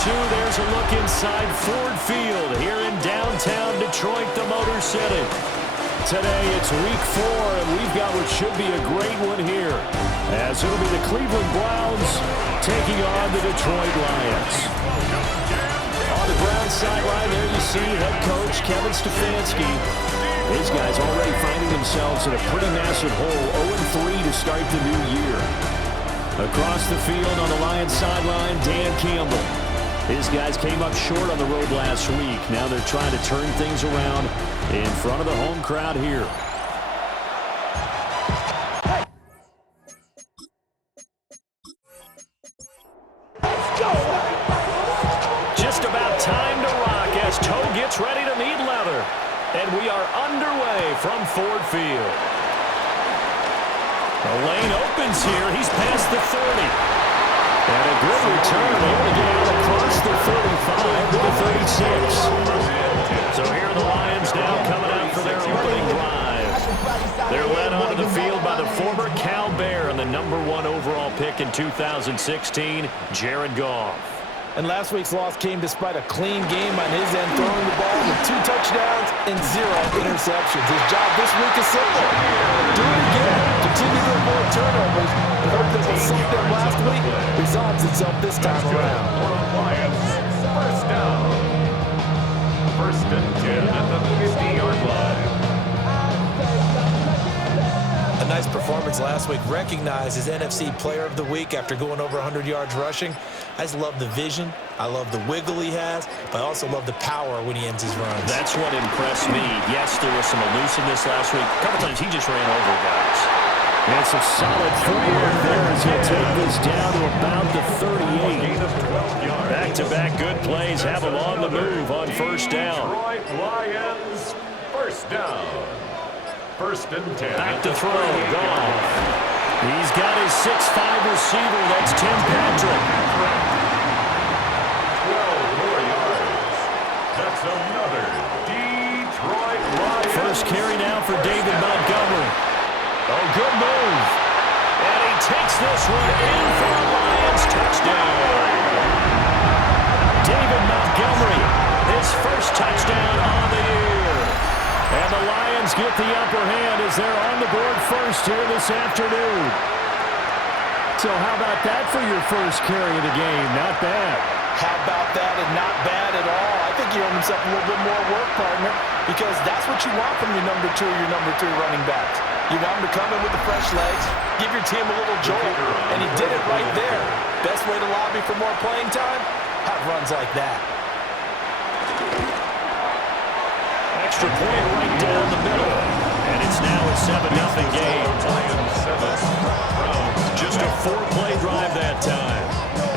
2, there's a look inside Ford Field here in downtown Detroit, the Motor City. Today it's week 4, and we've got what should be a great one here, as it'll be the Cleveland Browns taking on the Detroit Lions. On the Browns sideline, there you see head coach Kevin Stefanski. These guys already finding themselves in a pretty massive hole, 0-3 to start the new year. Across the field on the Lions sideline, Dan Campbell. His guys came up short on the road last week. Now they're trying to turn things around in front of the home crowd here. Just about time to rock as Toe gets ready to meet leather. And we are underway from Ford Field. The lane opens here. He's past the 30. And a good return. Able to get out across the 35 to the 36. So here are the Lions now coming out for their opening drive. They're led onto the field by the former Cal Bear and the #1 overall pick in 2016, Jared Goff. And last week's loss came despite a clean game on his end, throwing the ball with 2 touchdowns and 0 interceptions. His job this week is simple. Do it again. Continue to avoid turnovers and hope that what sunk them last week resolves itself this time around. First down. First and 10 at the 50-yard line. A nice performance last week, recognized as NFC Player of the Week after going over 100 yards rushing. I just love the vision. I love the wiggle he has, but I also love the power when he ends his runs. That's what impressed me. Yes, there was some elusiveness last week. A couple times he just ran over guys. It's a solid footwork there as he'll take this down to about the 38. Back-to-back good plays have him on the move on first down. Detroit Lions, first down. First and 10. Back to throw. Goff. He's got his 6'5" receiver. That's Tim Patrick. 12 more yards. That's another Detroit Lions. First carry now for David Montgomery. Oh, good move. And he takes this one in for a Lions touchdown. David Montgomery, his first touchdown on the year. And the Lions get the upper hand as they're on the board first here this afternoon. So how about that for your first carry of the game? Not bad. How about that, and not bad at all. I think he earned himself a little bit more work, partner, because that's what you want from your number 2 or your number 3 running backs. You want him to come in with the fresh legs, give your team a little jolt, and he did it right there. Best way to lobby for more playing time? Have runs like that. Extra point right down the middle. And it's now a 7-0 game. Just a 4-play drive that time.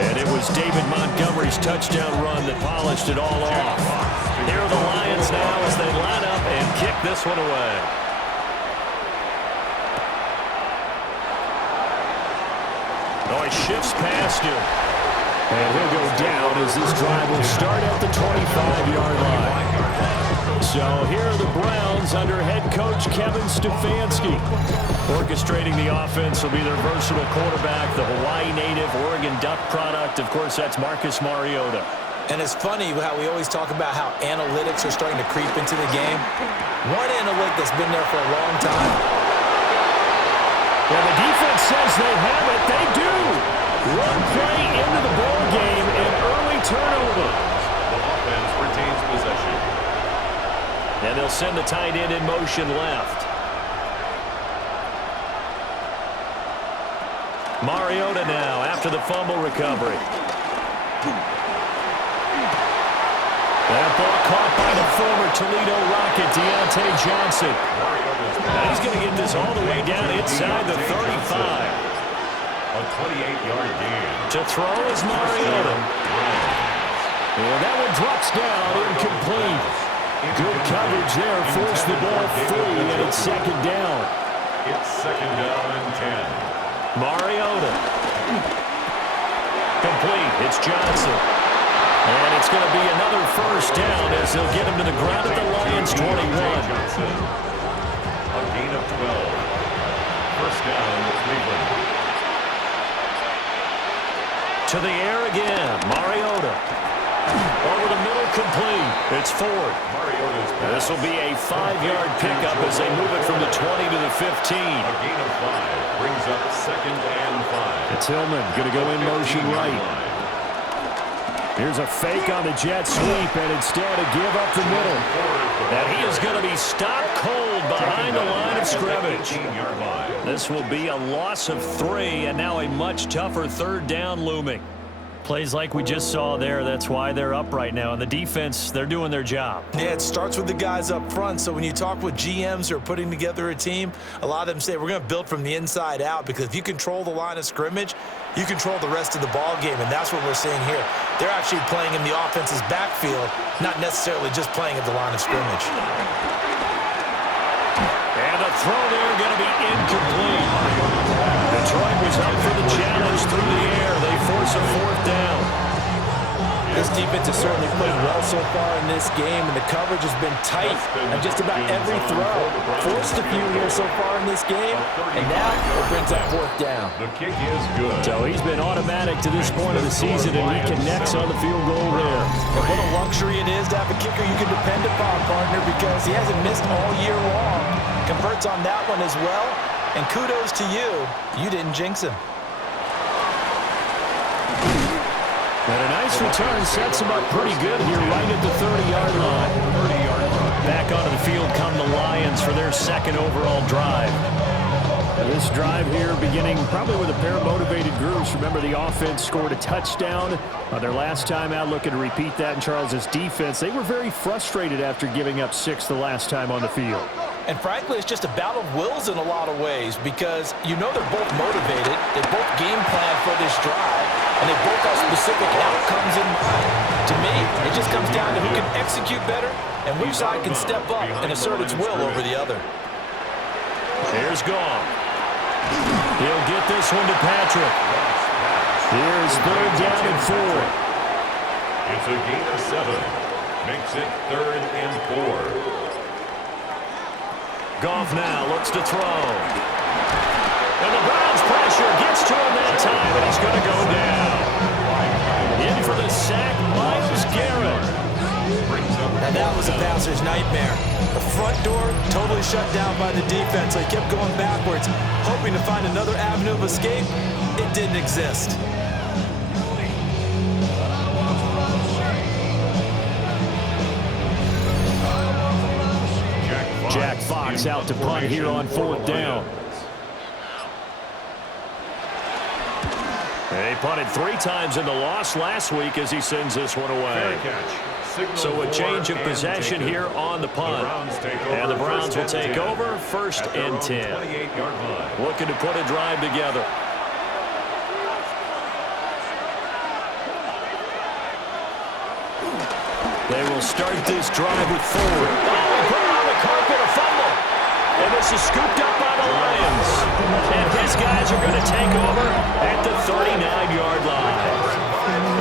And it was David Montgomery's touchdown run that polished it all off. Here are the Lions now as they line up and kick this one away. Oh, he shifts past him. And he'll go down as this drive will start at the 25-yard line. So here are the Browns under head coach Kevin Stefanski. Orchestrating the offense will be their versatile quarterback, the Hawaii native, Oregon Duck product. Of course, that's Marcus Mariota. And it's funny how we always talk about how analytics are starting to creep into the game. One analytic that's been there for a long time. Yeah, the defense says they have it. They do. One play into the ball game, an early turnover. The offense retains possession. And they'll send the tight end in motion left. Mariota now after the fumble recovery. That ball caught by the former Toledo Rocket, Deontay Johnson. Now he's going to get this all the way down inside the 35. A 28-yard gain. To throw is Mariota. And that one drops down, incomplete. Good coverage there, forced the ball free, and it's second down. It's second down and 10. Mariota. Complete. It's Johnson. And it's going to be another first down as they'll get him to the ground at the Lions 21. A gain of 12. First down, Cleveland. To the air again. Mariota. It's Ford. This will be a 5-yard pickup as they move it from the 20 to the 15. A gain of 5 brings up 2nd and 5. It's Hillman going to go in motion right. Here's a fake on the jet sweep, and instead a give up the middle. And he is going to be stopped cold behind the line of scrimmage. This will be a loss of 3, and now a much tougher 3rd down looming. Plays like we just saw there, that's why they're up right now. And the defense, they're doing their job. Yeah, it starts with the guys up front. So when you talk with GMs who are putting together a team, a lot of them say we're going to build from the inside out, because if you control the line of scrimmage, you control the rest of the ball game, and that's what we're seeing here. They're actually playing in the offense's backfield, not necessarily just playing at the line of scrimmage. And the throw there going to be incomplete. Detroit was up for the challenge through the air. They force a 4th down. This defense has certainly played well so far in this game, and the coverage has been tight on just about every throw. Forced a few here so far in this game, and now it brings up 4th down. The kick is good. So he's been automatic to this point of the season, and he connects on the field goal there. And what a luxury it is to have a kicker you can depend upon, partner, because he hasn't missed all year long. Converts on that one as well, and kudos to you. You didn't jinx him. And a nice return sets him up pretty good here right at the 30-yard line. Back onto the field come the Lions for their 2nd overall drive. This drive here beginning probably with a pair of motivated groups. Remember, the offense scored a touchdown their last time out, looking to repeat that in Charles's defense. They were very frustrated after giving up 6 the last time on the field. And frankly, it's just a battle of wills in a lot of ways, because you know they're both motivated, they both game plan for this drive, and they both have specific outcomes in mind. To me, it just comes down to who can execute better and which side can step up and assert its will over the other. Here's Goff. He'll get this one to Patrick. Here's 3rd down and 4. It's a gain of 7. Makes it 3rd and 4. Goff now looks to throw. And the Browns pressure gets to him that time, and he's going to go down. In for the sack, Myles Garrett. And that was a passer's nightmare. The front door totally shut down by the defense. They kept going backwards, hoping to find another avenue of escape. It didn't exist. Jack Fox out to punt here on 4th down. They punted 3 times in the loss last week as he sends this one away. So a change of possession here on the punt. And the Browns will take over 1st and 10. Looking to put a drive together. They will start this drive with Ford. Oh, he put it on the carpet, a fumble. And this is scooped up by the Lions. And his guys are going to take over at the 39-yard line.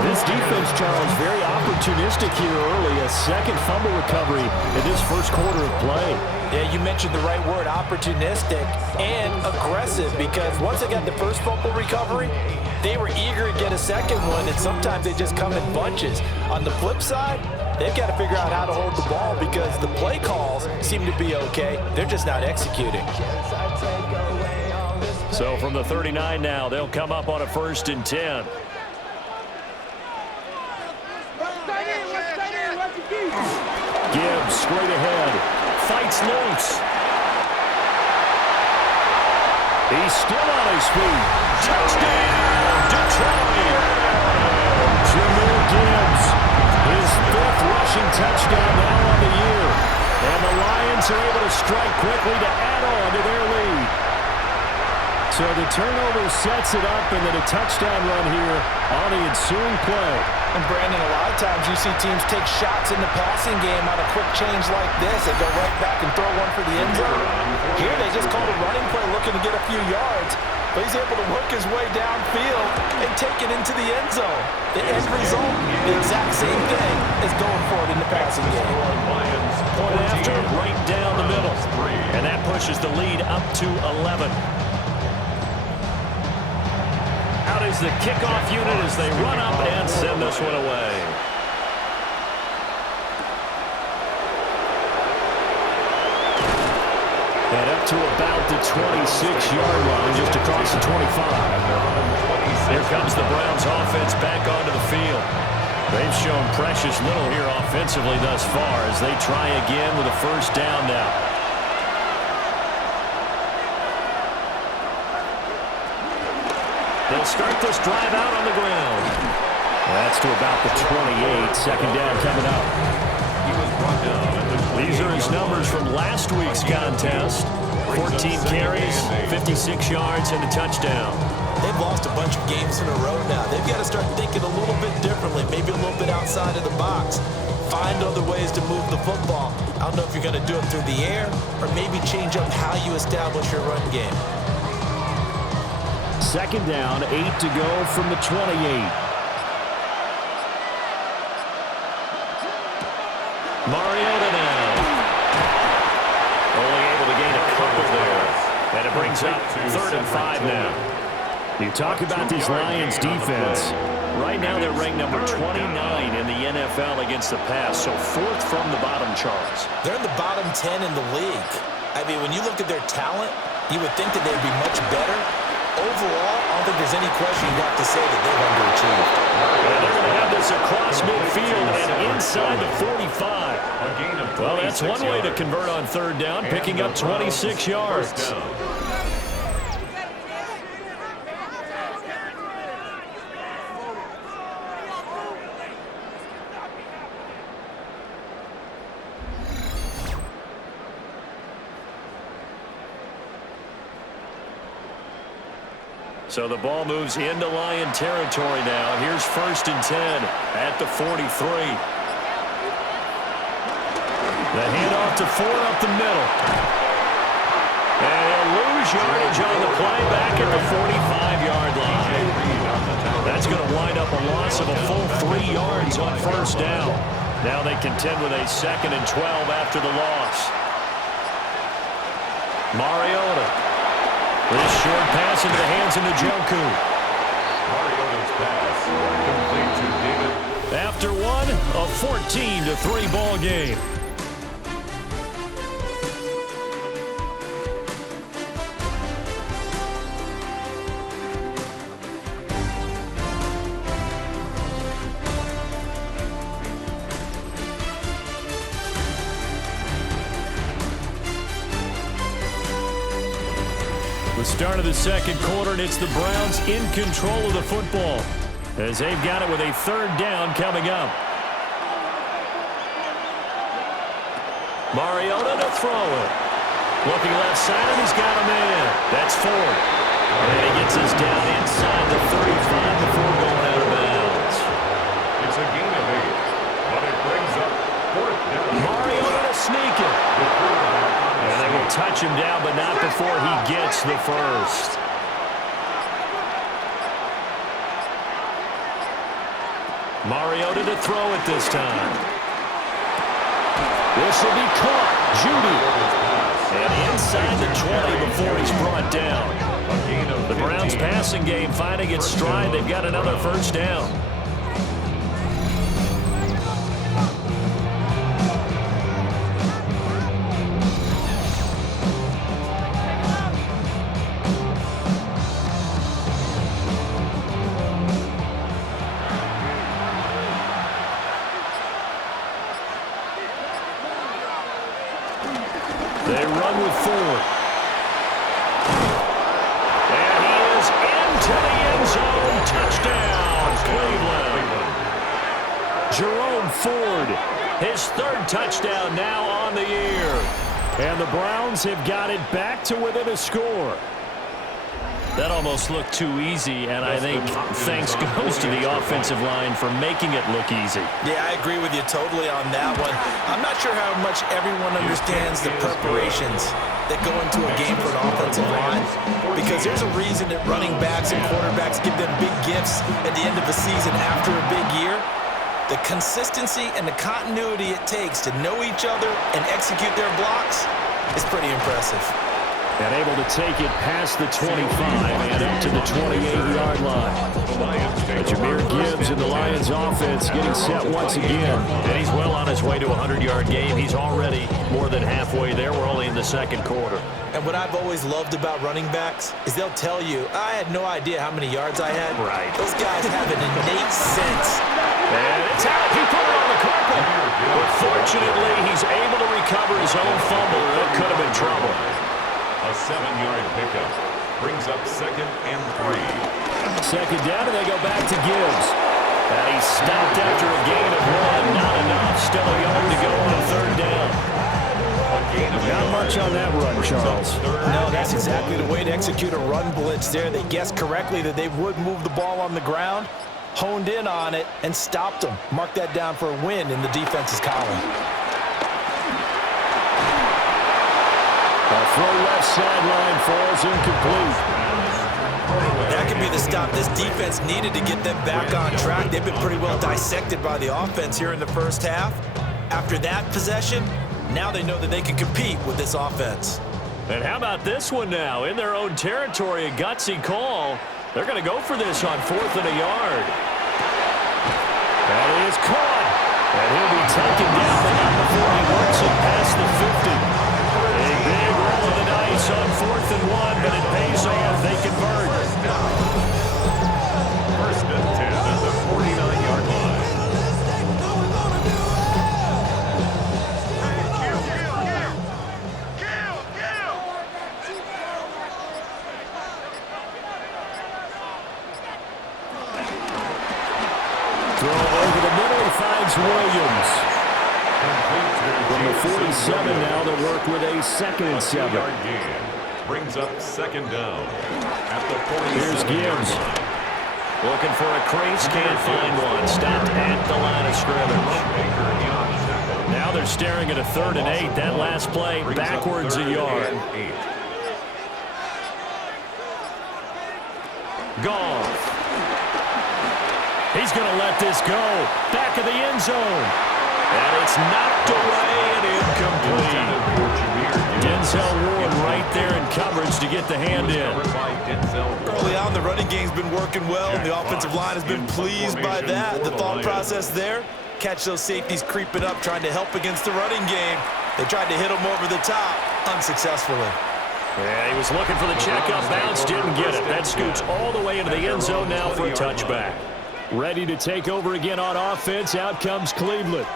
This defense, Charles, very opportunistic here early. A 2nd fumble recovery in this 1st quarter of play. Yeah, you mentioned the right word, opportunistic and aggressive, because once they got the 1st fumble recovery, they were eager to get a 2nd one, and sometimes they just come in bunches. On the flip side, they've got to figure out how to hold the ball, because the play calls seem to be okay. They're just not executing. So from the 39 now, they'll come up on a 1st and 10. Gibbs straight ahead. Fights loose. He's still on his feet. Touchdown, Detroit. Jahmyr Gibbs, his 5th rushing touchdown now on the year. And the Lions are able to strike quickly to add on to their lead. So the turnover sets it up, and then a touchdown run here on the ensuing play. And Brandon, a lot of times you see teams take shots in the passing game on a quick change like this. They go right back and throw one for the end zone. Here they just called a running play looking to get a few yards. But he's able to work his way downfield and take it into the end zone. The end result, the exact same thing as going for it in the passing game. Point after, right down the middle. And that pushes the lead up to 11. Out is the kickoff unit as they run up and send this one away. to about the 26-yard line, just across the 25. Here comes the Browns offense back onto the field. They've shown precious little here offensively thus far as they try again with a first down now. They'll start this drive out on the ground. That's to about the 28. Second down coming up. He was brought down at the 28. These are his numbers from last week's contest. 14 carries, 56 yards, and a touchdown. They've lost a bunch of games in a row now. They've got to start thinking a little bit differently, maybe a little bit outside of the box. Find other ways to move the football. I don't know if you're going to do it through the air or maybe change up how you establish your run game. Second down, 8 to go from the 28. Mariota now. Only able to gain a couple there. And it brings up 3rd and 5 now. You talk about this Lions defense. Right now they're ranked number 29 in the NFL against the pass, so 4th from the bottom, Charles. They're in the bottom 10 in the league. I mean, when you look at their talent, you would think that they'd be much better. Overall, I don't think there's any question you'd have to say that they've underachieved. And they're going to have this across midfield and inside the 45. Well, that's one way to convert on 3rd down, picking up 26 yards. So the ball moves into Lion territory now. Here's 1st and 10 at the 43. The handoff to Ford up the middle. And he'll lose yardage on the play back at the 45-yard line. That's going to wind up a loss of a full 3 yards on 1st down. Now they contend with a 2nd and 12 after the loss. Mariota. This short pass into the hands of Njoku. Mariota's pass complete to David. After one, a 14-3 ball game. The start of the second quarter, and it's the Browns in control of the football as they've got it with a 3rd down coming up. Mariota to throw it. Looking left side, and he's got a man. That's Ford. And he gets us down inside the 35 before going out of bounds. It's a gain of 8, but it brings up 4th down. Mariota to sneak it. And they will touch him down, but not before he gets the first. Mariota to throw it this time. This will be caught. Judy. And inside the 20 before he's brought down. The Browns passing game finding its stride. They've got another 1st down. They run with Ford. And he is into the end zone. Touchdown, Cleveland. Jerome Ford, his 3rd touchdown now on the year. And the Browns have got it back to within a score. That almost looked too easy, and I think thanks goes to the offensive line for making it look easy. Yeah, I agree with you totally on that one. I'm not sure how much everyone understands the preparations that go into a game for an offensive line, because there's a reason that running backs and quarterbacks give them big gifts at the end of the season after a big year. The consistency and the continuity it takes to know each other and execute their blocks is pretty impressive. And able to take it past the 25 and up to the 28-yard line. Jahmyr Gibbs and the Lions offense getting set once again. And he's well on his way to a 100-yard game. He's already more than halfway there. We're only in the second quarter. And what I've always loved about running backs is they'll tell you, I had no idea how many yards I had. Right. Those guys have an innate sense. And it's out. He put it on the carpet. But fortunately, he's able to recover his own fumble. That could have been trouble. A 7-yard pickup brings up 2nd and 3. Second down, and they go back to Gibbs. And he's stopped after a gain of 1. Not enough. Still a yard to go on 3rd down. Not much on that run, Charles. No, that's exactly the way to execute a run blitz there. They guessed correctly that they would move the ball on the ground, honed in on it, and stopped them. Mark that down for a win in the defense's column. A throw left sideline falls incomplete. That could be the stop this defense needed to get them back on track. They've been pretty well dissected by the offense here in the first half. After that possession, now they know that they can compete with this offense. And how about this one now? In their own territory, a gutsy call. They're going to go for this on 4th and a yard. That is caught. And he'll be taken down, but not before he works it past the 50. A big roll of the dice on 4th and 1, but it pays off. They convert. 1st and 10 at the 49-yard line. Throw over the middle, he finds Williams. From the 47 now, they'll work with a 2nd and 7. Brings up 2nd down at the 47. Here's Gibbs. Looking for a crease, can't find one. Stopped at the line of scrimmage. Now they're staring at a 3rd and 8. That last play backwards a yard. Goff. He's going to let this go. Back of the end zone. And it's knocked away and incomplete. Denzel Ward right there in coverage to get the hand in. Early on, the running game's been working well, and the offensive line has been pleased by that. The thought process there, catch those safeties creeping up, trying to help against the running game. They tried to hit them over the top, unsuccessfully. Yeah, he was looking for the checkup bounce, didn't get it. That scoots all the way into the end zone now for a touchback. Ready to take over again on offense. Out comes Cleveland.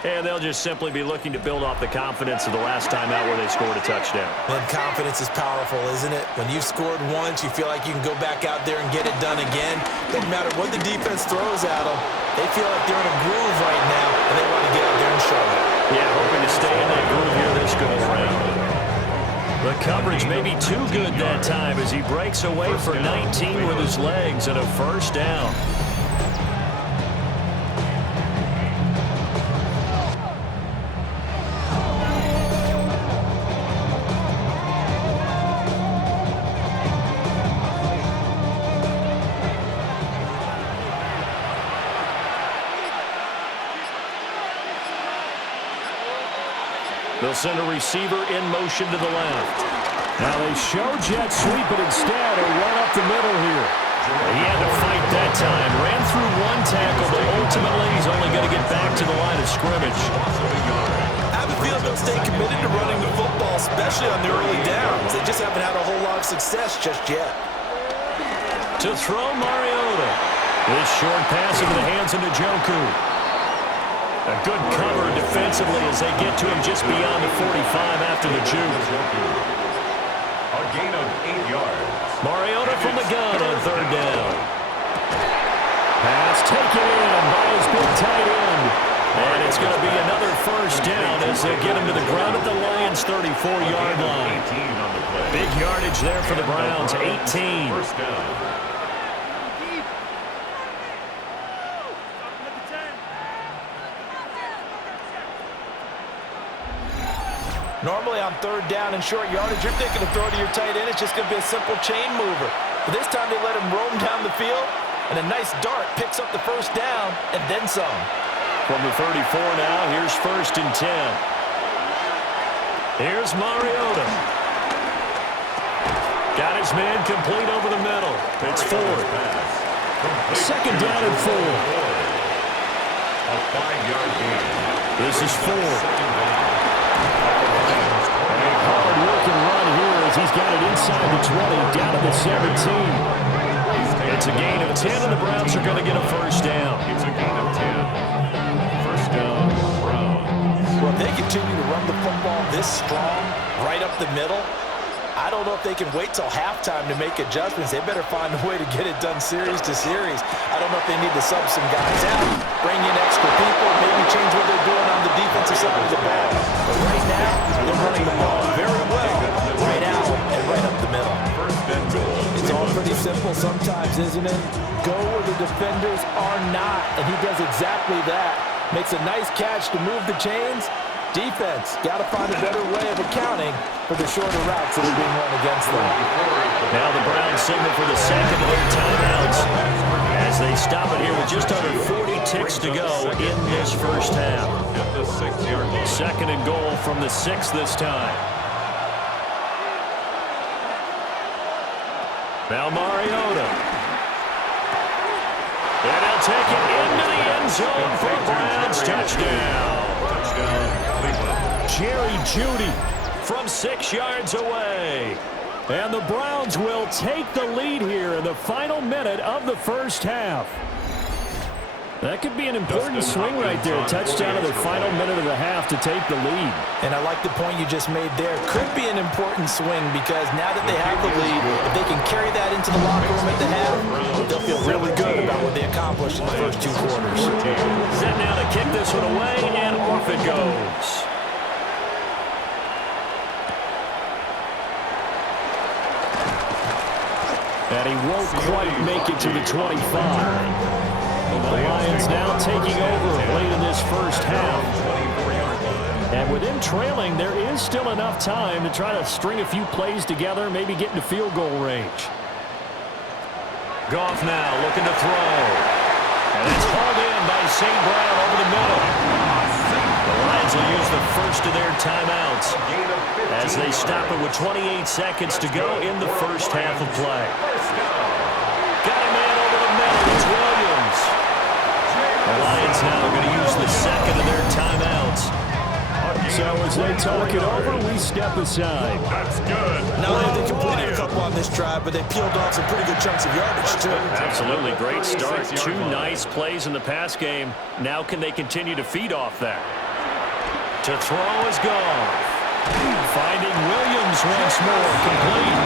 And they'll just simply be looking to build off the confidence of the last time out where they scored a touchdown. And confidence is powerful, isn't it? When you've scored once, you feel like you can go back out there and get it done again. Doesn't matter what the defense throws at them. They feel like they're in a groove right now, and they want to get out there and show it. Yeah, hoping to stay in that groove here this go around. The coverage may be too good that time as he breaks away for 19 with his legs and a 1st down. They'll send a receiver in motion to the left. Now they show jet sweep, but instead a run up the middle here. He had to fight that time. Ran through one tackle, but ultimately he's only going to get back to the line of scrimmage. I have a feeling they'll stay committed to running the football, especially on the early downs. They just haven't had a whole lot of success just yet. To throw Mariota. This short pass into the hands of Njoku. A good cover defensively as they get to him just beyond the 45 after the juke. A gain of 8 yards. Mariota from the gun on 3rd down. Pass taken in by his big tight end. And it's going to be another 1st down as they get him to the ground at the Lions' 34-yard line. Big yardage there for the Browns, 18. 1st down. Normally on 3rd down and short yardage, you're thinking to throw to your tight end. It's just going to be a simple chain mover. But this time they let him roam down the field, and a nice dart picks up the 1st down and then some. From the 34 now, here's 1st and 10. Here's Mariota. Got his man complete over the middle. It's 4. Second down and 4. A 5-yard gain. This is 4. A hard-working run here as he's got it inside the 20, down to the 17. It's a gain of 10, and the Browns are going to get a first down. It's a gain of 10. First down, Browns. Well, if they continue to run the football this strong, right up the middle, I don't know if they can wait till halftime to make adjustments. They better find a way to get it done series to series. I don't know if they need to sub some guys out, bring in extra people, maybe change what they're doing on the defensive side of the ball. But right now, they're running the ball very well, right out and right up the middle. First and goal. It's all pretty simple sometimes, isn't it? Go where the defenders are not, and he does exactly that. Makes a nice catch to move the chains. Defense, got to find a better way of accounting for the shorter routes that are being run against them. Now the Browns signal for the second of their timeouts as they stop it here with just under 40 ticks to go in this first half. At the 6-yard line. Second and goal from the 6 this time. Now Mariota. And he'll take it into the end zone for a Browns touchdown. Jerry Jeudy from 6 yards away. And the Browns will take the lead here in the final minute of the first half. That could be an important swing right there. Touchdown in the final minute of the half to take the lead. And I like the point you just made there. Could be an important swing because now that they have the lead, if they can carry that into the locker room at the half, they'll feel really good about what they accomplished in the first 2 quarters. Set now to kick this one away, and off it goes. And he won't quite make it to the 25. The Lions now taking over late in this first half. And with them trailing, there is still enough time to try to string a few plays together, maybe get into field goal range. Goff now looking to throw. And it's hauled in by St. Brown over the middle. The Lions will use the first of their timeouts as they stop it with 28 seconds to go in the first half of play. Got a man over the middle. It's Williams. The Lions now are going to use the second of their timeouts. So as they talk it over, we step aside. That's good. Not only have they completed a couple on this drive, but they peeled off some pretty good chunks of yardage, too. Absolutely. Great start. 2 nice plays in the pass game. Now can they continue to feed off that? To throw is Goff. Finding Williams once more. Complete.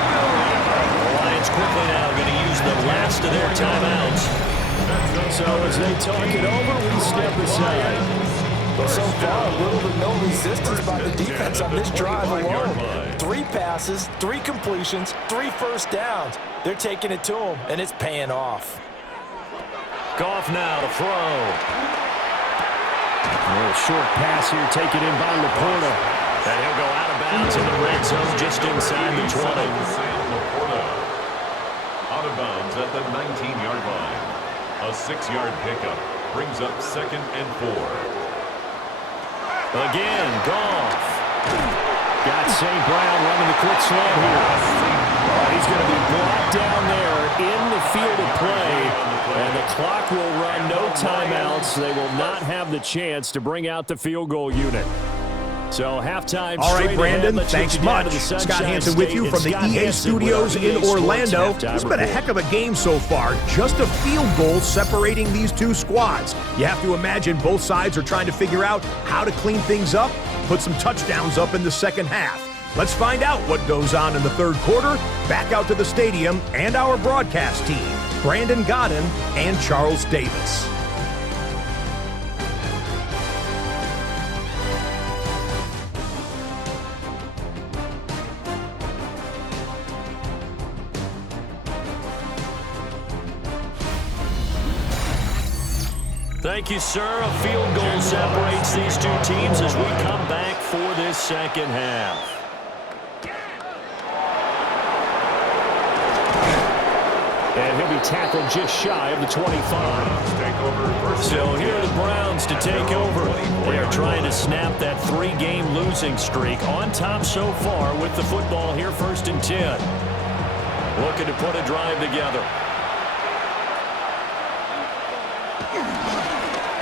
The Lions quickly now going to use the last of their timeouts. So as they talk it over, we step aside. But so far, little to no resistance by the defense on this drive alone. 3 passes, 3 completions, 3 first downs. They're taking it to him, and it's paying off. Goff now to throw. A little short pass here taken in by Laporta. And he'll go out of bounds in the red zone just inside the 20. Out of bounds at the 19-yard line. A 6-yard pickup brings up 2nd and 4. Again, Goff. Got St. Brown running the quick slant here. He's going to be brought down there in the field of play. And the clock will run, no timeouts. They will not have the chance to bring out the field goal unit. So halftime. All right, Brandon, thanks much. Scott Hansen with you from the EA Studios in Orlando. It's been a heck of a game so far. Just a field goal separating these 2 squads. You have to imagine both sides are trying to figure out how to clean things up, put some touchdowns up in the second half. Let's find out what goes on in the third quarter. Back out to the stadium and our broadcast team, Brandon Godden and Charles Davis. Thank you, sir. A field goal separates these 2 teams as we come back for this second half. And he'll be tackled just shy of the 25. So here are the Browns to take over. They are trying to snap that 3-game losing streak. On top so far with the football here, 1st and 10. looking to put a drive together.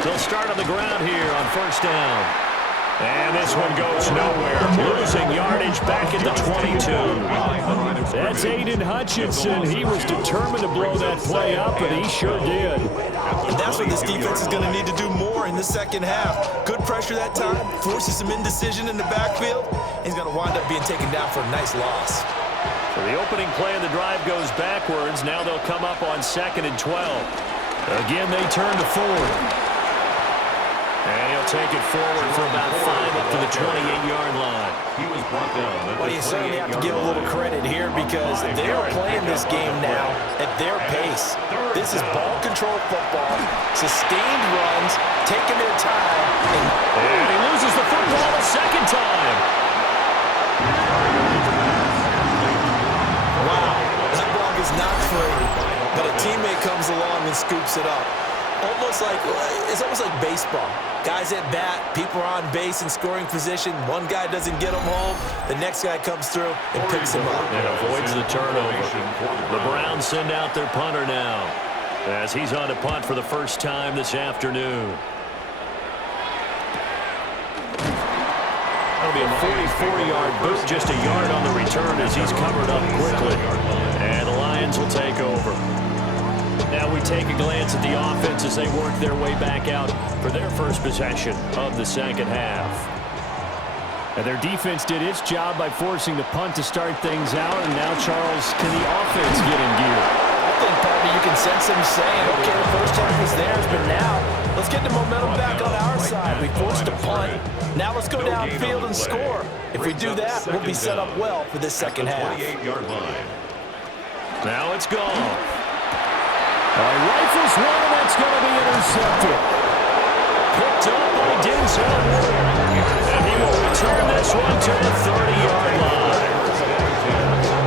They'll start on the ground here on first down. And this one goes nowhere. Losing yardage back at the 22. That's Aiden Hutchinson. He was determined to blow that play up, and he sure did. And that's what this defense is going to need to do more in the second half. Good pressure that time, forces some indecision in the backfield. He's going to wind up being taken down for a nice loss. So the opening play of the drive goes backwards. Now they'll come up on 2nd and 12. Again, they turn to Ford. And he'll take it forward for about 5 up to the 28-yard line. He was brought down. Well, you certainly have to give a little credit here because they're playing this game now at their pace. This is ball control football, sustained runs, taking their time. And he loses the football a second time. Wow, that ball is not free, but a teammate comes along and scoops it up. It's almost like baseball. Guys at bat, people are on base in scoring position. One guy doesn't get them home. The next guy comes through and picks him up. And avoids the turnover. The Browns send out their punter now as he's on to punt for the first time this afternoon. That'll be a 44-yard boot, just a yard on the return as he's covered up quickly. And the Lions will take over. Now we take a glance at the offense as they work their way back out for their first possession of the second half. And their defense did its job by forcing the punt to start things out. And now, Charles, can the offense get in gear? I think, partner, you can sense them saying, okay, the first half was theirs, but now let's get the momentum back on our side. We forced a punt. Now let's go downfield and score. If we do that, we'll be set up well for this second half. 28-yard line. Now it's gone. Rifles one, and that's going to be intercepted. Picked up by Denzel Ward. And he will return this one to the 30-yard line.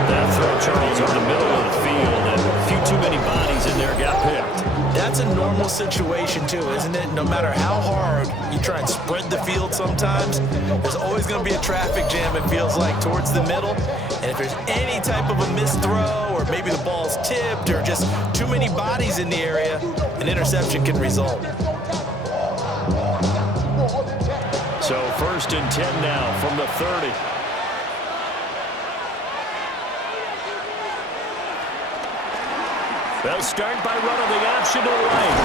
That throw, Charles, over the middle of the field, and a few too many bodies in there got picked. That's a normal situation, too, isn't it? No matter how hard you try and spread the field sometimes, there's always going to be a traffic jam, it feels like, towards the middle. And if there's any type of a missed throw, or maybe the ball's tipped, or just too many bodies in the area, an interception can result. So 1st and 10 now from the 30. They'll start by running the option to the right.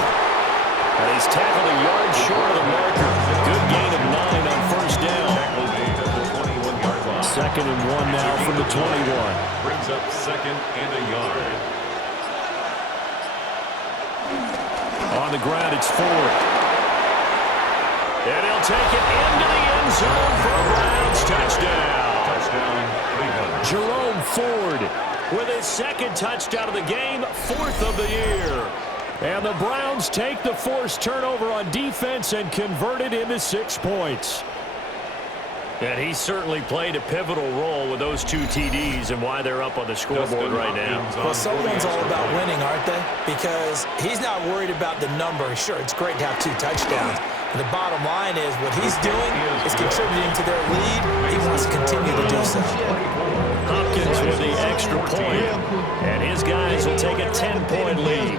And he's tackled a yard short of the marker. Good gain of 9 on first down. 2nd and 1 now from the 21. Brings up 2nd and a yard. On the ground, it's Ford. And he'll take it into the end zone for a Browns touchdown. Touchdown, Cleveland. Jerome Ford with his 2nd touchdown of the game, 4th of the year. And the Browns take the forced turnover on defense and convert it into 6 points. And he certainly played a pivotal role with those 2 TDs and why they're up on the scoreboard right now. Well, someone's all about winning, aren't they? Because he's not worried about the number. Sure, it's great to have 2 touchdowns. But the bottom line is what he's doing is contributing to their lead. He wants to continue to do so. Hopkins with the extra point. And his guys will take a 10-point lead.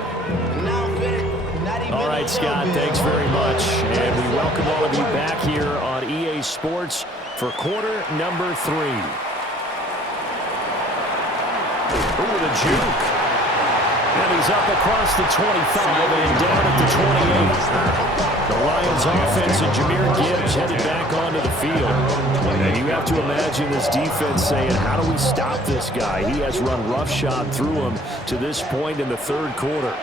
All right, Scott, thanks very much. And we welcome all of you back here on EA Sports for quarter number 3. Ooh, the juke. And he's up across the 25 and down at the 28. The Lions offense and Jahmyr Gibbs headed back onto the field. And you have to imagine this defense saying, how do we stop this guy? He has run roughshod through him to this point in the 3rd quarter.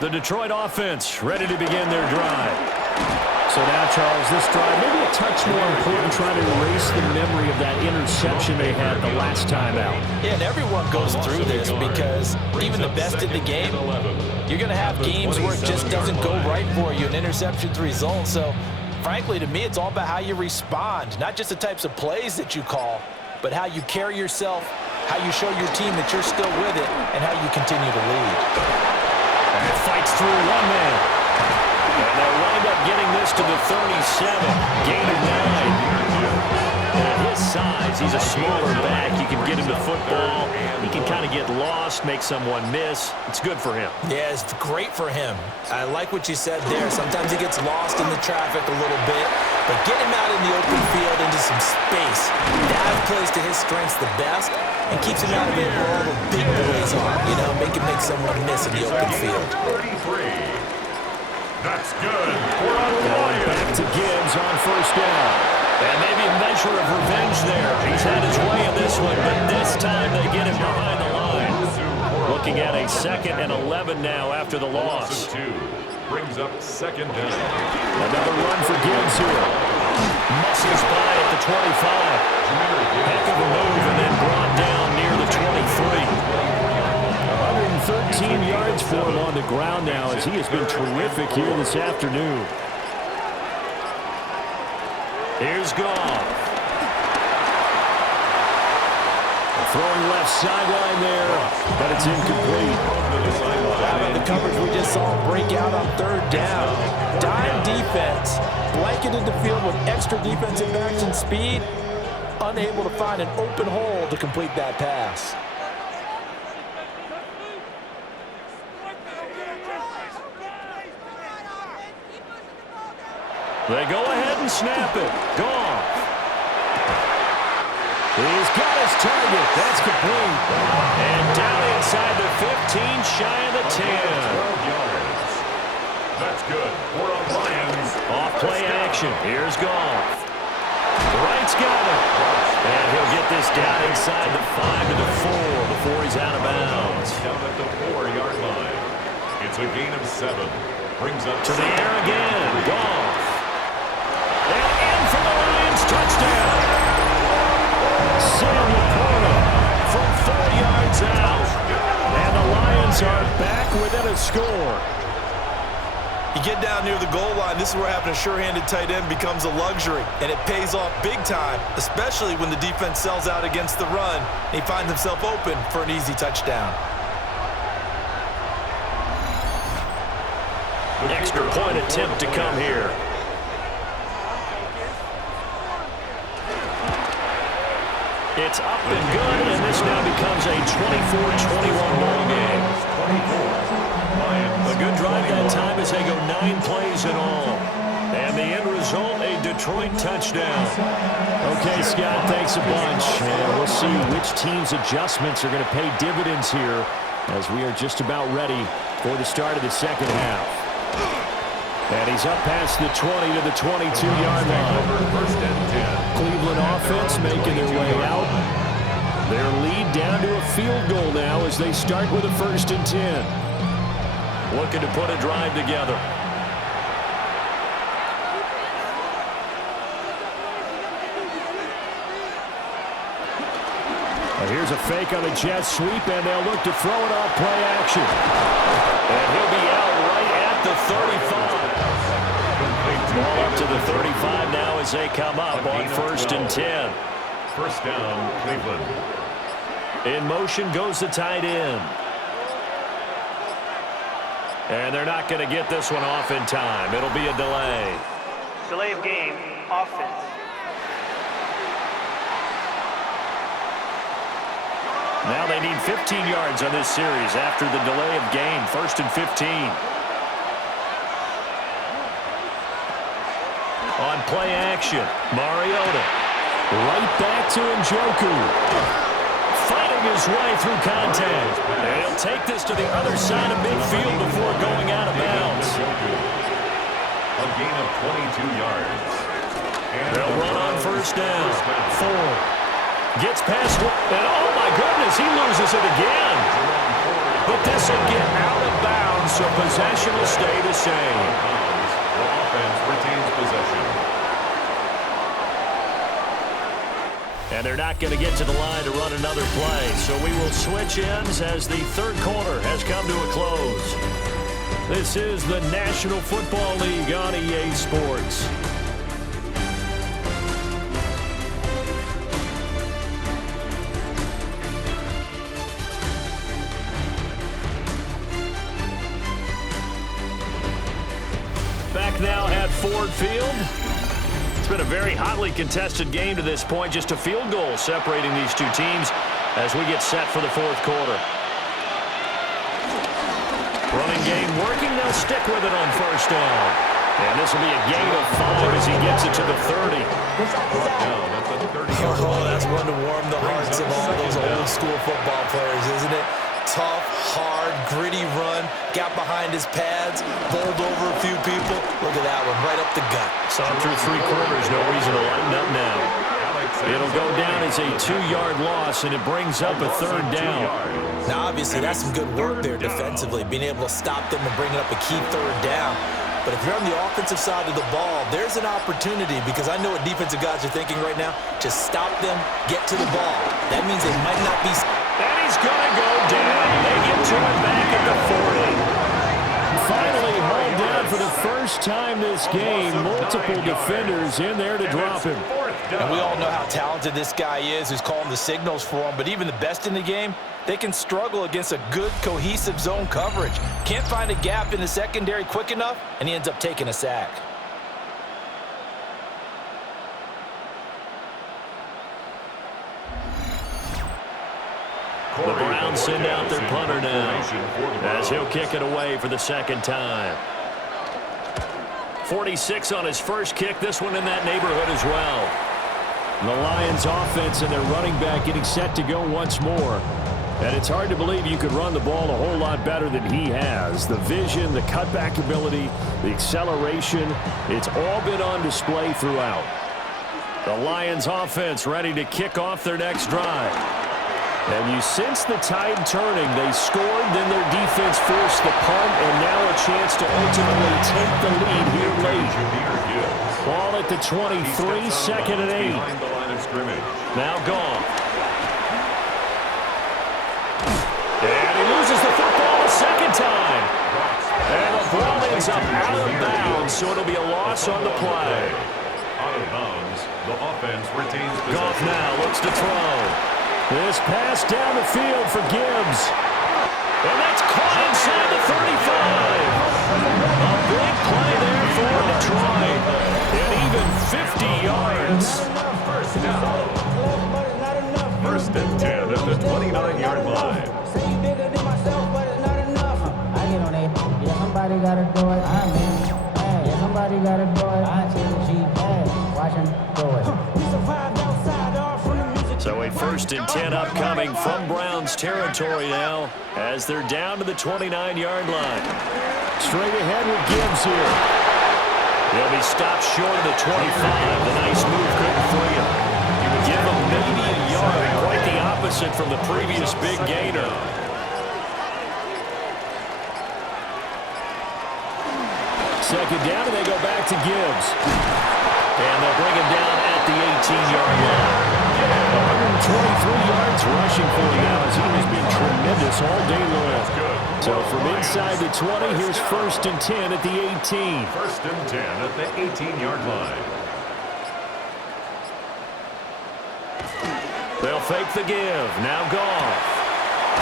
The Detroit offense ready to begin their drive. So now, Charles, this drive maybe a touch more important, trying to erase the memory of that interception they had the last time out. Yeah, and everyone goes through this because even the best in the game, you're going to have games where it just doesn't go right for you, and interceptions result. So, frankly, to me, it's all about how you respond, not just the types of plays that you call, but how you carry yourself, how you show your team that you're still with it, and how you continue to lead. And it fights through one man. And they'll wind up getting this to the 37. Gain of 9. And his size, he's a smaller back. You can get him to football. He can kind of get lost, make someone miss. It's good for him. Yeah, it's great for him. I like what you said there. Sometimes he gets lost in the traffic a little bit, but get him out in the open field into some space. That plays to his strengths the best and keeps him out of it where all the big boys are. You know, make someone miss in the open field. 33. That's good. Going back to Gibbs on first down. And maybe a measure of revenge there. He's had his way in this one, but this time they get him behind the line. Looking at a 2nd and 11 now after the loss. Brings up 2nd down. Another run for Gibbs here. Muscles by at the 25. Heck of a move and then brought down near the 23. 113 yards for him on the ground now as he has been terrific here this afternoon. Here's Goff. Throwing left sideline there, but it's incomplete. How about the coverage we just saw break out on 3rd down? Dime defense, blanketed the field with extra defensive backs and speed, unable to find an open hole to complete that pass. They go ahead and snap it. Goff. He's got his target. That's complete. And down inside the 15, shy of the 10. 12 yards. That's good for a Lions. Off play action. Here's Goff. Wright's got it. And he'll get this down inside the 5 to the 4 before he's out of bounds. Down at the 4-yard line. It's a gain of 7. Brings up to the air again. Goff. And in for the Lions. Touchdown. Sam Laporta from 4 yards out. And the Lions are back within a score. You get down near the goal line, this is where having a sure-handed tight end becomes a luxury, and it pays off big time, especially when the defense sells out against the run, and he finds himself open for an easy touchdown. Extra point attempt to come here. It's up and good, and this now becomes a 24-21 ball game. A good drive that time as they go 9 plays in all. And the end result, a Detroit touchdown. Okay, Scott, thanks a bunch. And we'll see which team's adjustments are going to pay dividends here as we are just about ready for the start of the 2nd half. And he's up past the 20 to the 22-yard line. Cleveland offense making their way out. Their lead down to a field goal now as they start with a 1st and 10. Looking to put a drive together. Here's a fake on a jet sweep, and they'll look to throw it off play action. And he'll be out right at the 35. Ball up to the 35 now as they come up on 1st and 10. 1st down, Cleveland. In motion goes the tight end. And they're not going to get this one off in time. It'll be a delay. Delay of game, offense. Now they need 15 yards on this series after the delay of game. 1st and 15. On play action, Mariota. Right back to Njoku. Fighting his way through contact. And he'll take this to the other side of midfield before going out of bounds. A gain of 22 yards. And they'll run on 1st down. 4. Gets past one, and oh my goodness, he loses it again. But this will get out of bounds, so possession will stay the same. The offense retains possession. And they're not going to get to the line to run another play, so we will switch ends as the 3rd quarter has come to a close. This is the National Football League on EA Sports. Back now at Ford Field. been a very hotly contested game to this point. Just a field goal separating these two teams as we get set for the fourth quarter. Running game working. They'll stick with it on first down. And this will be a gain of 5 as he gets it to the 30. Oh, that's one to warm the hearts of all those old school football players, isn't it? Tough, hard, gritty run. Got behind his pads, bowled over a few people. Look at that one, right up the gut. Saw him through 3 quarters. No reason to lighten up now. It'll go down as a 2-yard loss, and it brings up a 3rd down. Now, obviously, that's some good work there defensively, being able to stop them and bring up a key 3rd down. But if you're on the offensive side of the ball, there's an opportunity, because I know what defensive guys are thinking right now. Just stop them, get to the ball. That means they might not be... And he's going to go down. They get to it back at the 40. Finally hauled down for the first time this game. Multiple defenders in there to drop him. And we all know how talented this guy is who's calling the signals for him. But even the best in the game, they can struggle against a good, cohesive zone coverage. Can't find a gap in the secondary quick enough, and he ends up taking a sack. The Browns send out their punter now as he'll kick it away for the 2nd time. 46 on his first kick. This one in that neighborhood as well. The Lions offense and their running back getting set to go once more. And it's hard to believe you could run the ball a whole lot better than he has. The vision, the cutback ability, the acceleration, it's all been on display throughout. The Lions offense ready to kick off their next drive. And you sense the tide turning. They scored, then their defense forced the punt, and now a chance to ultimately take the lead here late. Ball at the 23, 2nd and 8. Now gone. And he loses the football a 2nd time. And the ball ends up out of bounds, so it'll be a loss on the play. Out of bounds, the offense retains possession. Goff now looks to throw. This pass down the field for Gibbs. And that's caught inside the 35. A big play there for Detroit. And even 50 yards. First down. 1st and 10 at the 29-yard line. Say you bigger than myself, but it's not enough. I get on it. Yeah, somebody gotta do it. I'm in. Yeah, somebody gotta do it. I take the Jeep. Watch him do it. We survived outside, all from the music. So a 1st and 10 upcoming from Browns territory now as they're down to the 29-yard line. Straight ahead with Gibbs here. He'll be stopped short of the 25. The nice move couldn't free him. He would give him maybe a yard. Quite the opposite from the previous big gainer. Second down, and they go back to Gibbs. And they'll bring him down at the 18-yard line. 123 yards rushing for him now as he has been tremendous all day long. So from inside the 20, here's 1st and 10 at the 18. 1st and 10 at the 18-yard line. They'll fake the give. Now Goff.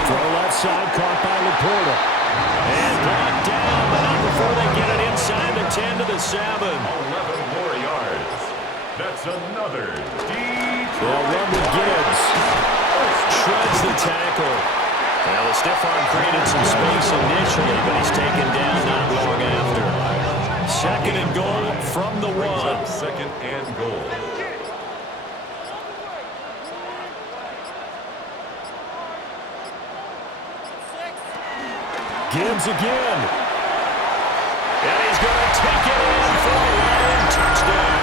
Throw left side, caught by Laporta. And brought down, but not before they get it inside the 10 to the 7. 11 more yards. That's another deep. They'll run with Gibbs. Shreds the tackle. Now the stiff arm created some space initially, but he's taken down not long after. 2nd and goal from the 1. 2nd and goal. Gibbs again. And he's going to take it in for a long touchdown.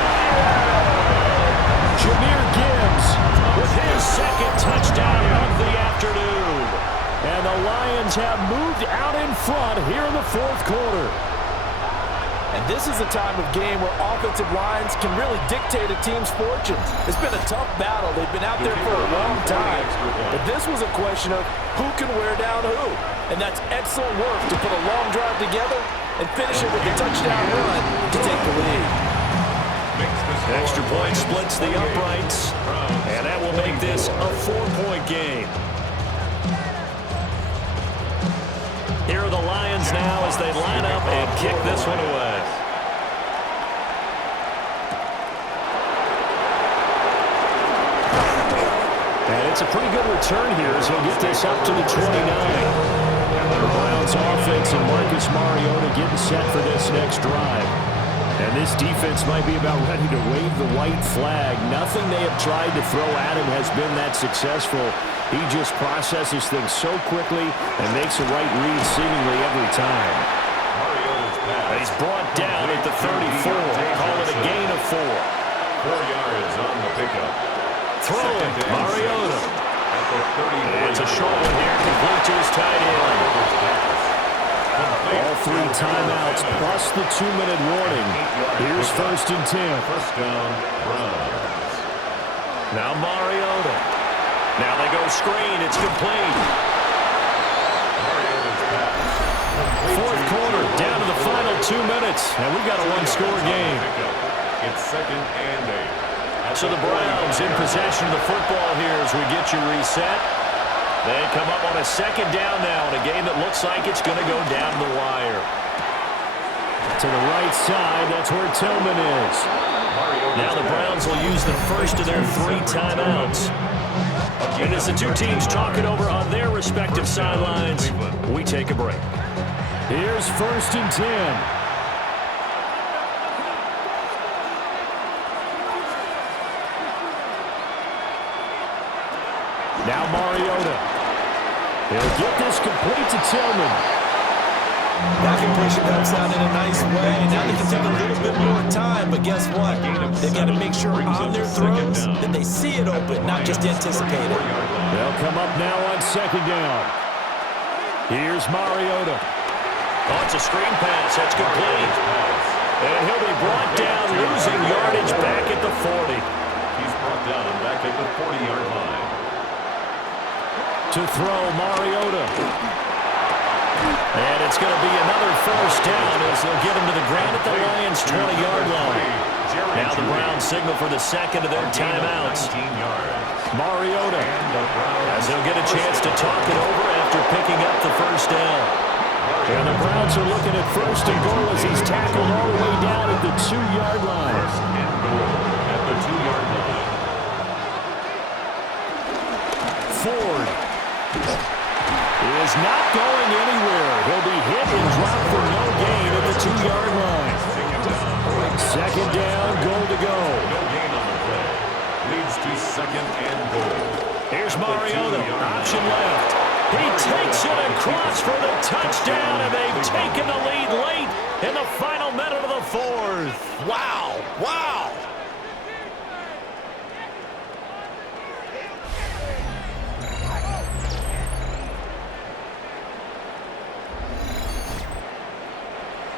Jahmyr Gibbs With his 2nd touchdown of the afternoon. And the Lions have moved out in front here in the 4th quarter. And this is a time of game where offensive lines can really dictate a team's fortunes. It's been a tough battle. They've been out there for a long time. But this was a question of who can wear down who. And that's excellent work to put a long drive together and finish it with a touchdown run to take the lead. Extra point splits the uprights. And that will make this a 4-point game. Here are the Lions now as they line up and kick this one away. It's a pretty good return here as he'll get this up to the 29. The Browns offense and Marcus Mariota getting set for this next drive. And this defense might be about ready to wave the white flag. Nothing they have tried to throw at him has been that successful. He just processes things so quickly and makes the right read seemingly every time. He's brought down at the 34. Call it a gain of 4. 4 yards on the pickup. Throwing, Mariota. It's a short one here, complete to his tight end. All 3 timeouts plus the 2-minute warning. Here's 1st and 10. First down, Browns. Now Mariota. Now they go screen. It's complete. Fourth quarter, down to the final 2 minutes, and we've got a one-score game. It's 2nd and 8. So the Browns in possession of the football here as we get you reset. They come up on a 2nd down now in a game that looks like it's going to go down the wire. To the right side, that's where Tillman is. Now the Browns will use the first of their 3 timeouts. And as the two teams talk it over on their respective sidelines, we take a break. Here's 1st and 10. Now Mariota. He'll get this complete to Tillman. That completion comes out in a nice way. Now they can take a little bit more time, but guess what? They've got to make sure on their throws that they see it open, not just anticipate it. They'll come up now on 2nd down. Here's Mariota. Oh, it's a screen pass. That's complete. And he'll be brought down, losing yardage back at the 40. He's brought down back at the 40-yard line. To throw, Mariota. And it's going to be another 1st down as they'll get him to the ground at the Lions' 20-yard line. Now the Browns signal for the 2nd of their timeouts. Mariota, as he'll get a chance to talk it over after picking up the 1st down. And the Browns are looking at 1st and goal as he's tackled all the way down at the 2-yard line. 1st and goal at the 2-yard line. Ford is not going anywhere. He'll be hit and dropped for no gain at the 2-yard line. 2nd down, goal to go. No gain on the play. Leads to 2nd and goal. Here's Mariota, option left. He takes it across for the touchdown, and they've taken the lead late in the final minute of the 4th. Wow, wow.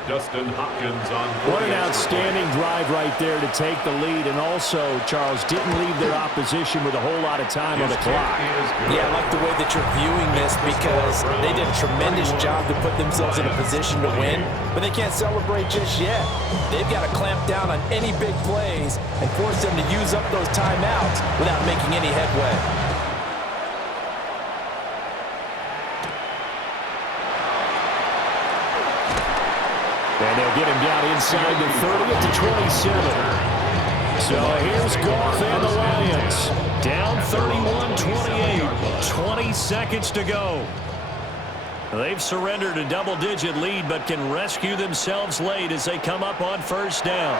Dustin Hopkins on. What an outstanding drive right there to take the lead, and also, Charles, didn't leave their opposition with a whole lot of time on the clock. Yeah, I like the way that you're viewing this because they did a tremendous job to put themselves in a position to win, but they can't celebrate just yet. They've got to clamp down on any big plays and force them to use up those timeouts without making any headway. And they'll get him down inside the 30 at the 27. So here's Goff and the Lions. Down 31-28. 20 seconds to go. They've surrendered a double-digit lead, but can rescue themselves late as they come up on 1st down.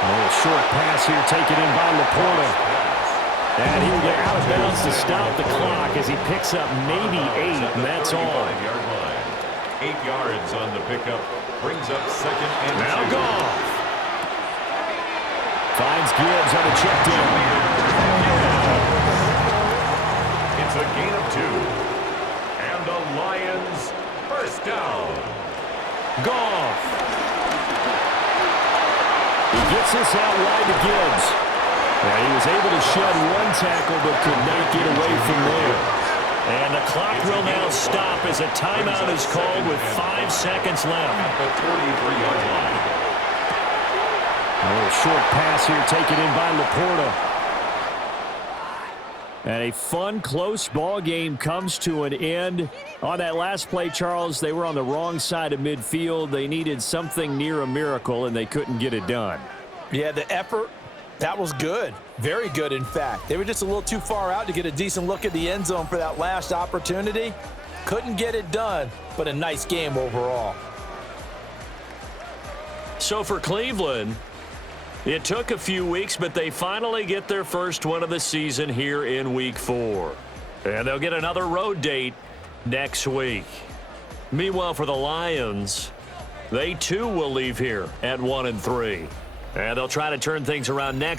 A little short pass here taken in by Laporta. And he will get out of bounds to stop the clock as he picks up maybe 8, and that's all. 8 yards on the pickup. Brings up 2nd and 2. Now Goff. Finds Gibbs on a check down. It's a gain of 2. And the Lions 1st down. Goff. He gets this out wide to Gibbs. And he was able to shed one tackle but could not get away from there. And the clock will now stop as a timeout is called with 5 seconds left. At the 43-yard line. A little short pass here taken in by Laporta. And a fun, close ball game comes to an end. On that last play, Charles, they were on the wrong side of midfield. They needed something near a miracle, and they couldn't get it done. Yeah, the effort That was good. Very good, in fact. They were just a little too far out to get a decent look at the end zone for that last opportunity. Couldn't get it done, but a nice game overall. So for Cleveland, it took a few weeks, but they finally get their first one of the season here in Week 4. And they'll get another road date next week. Meanwhile, for the Lions, they too will leave here at 1-3. And they'll try to turn things around next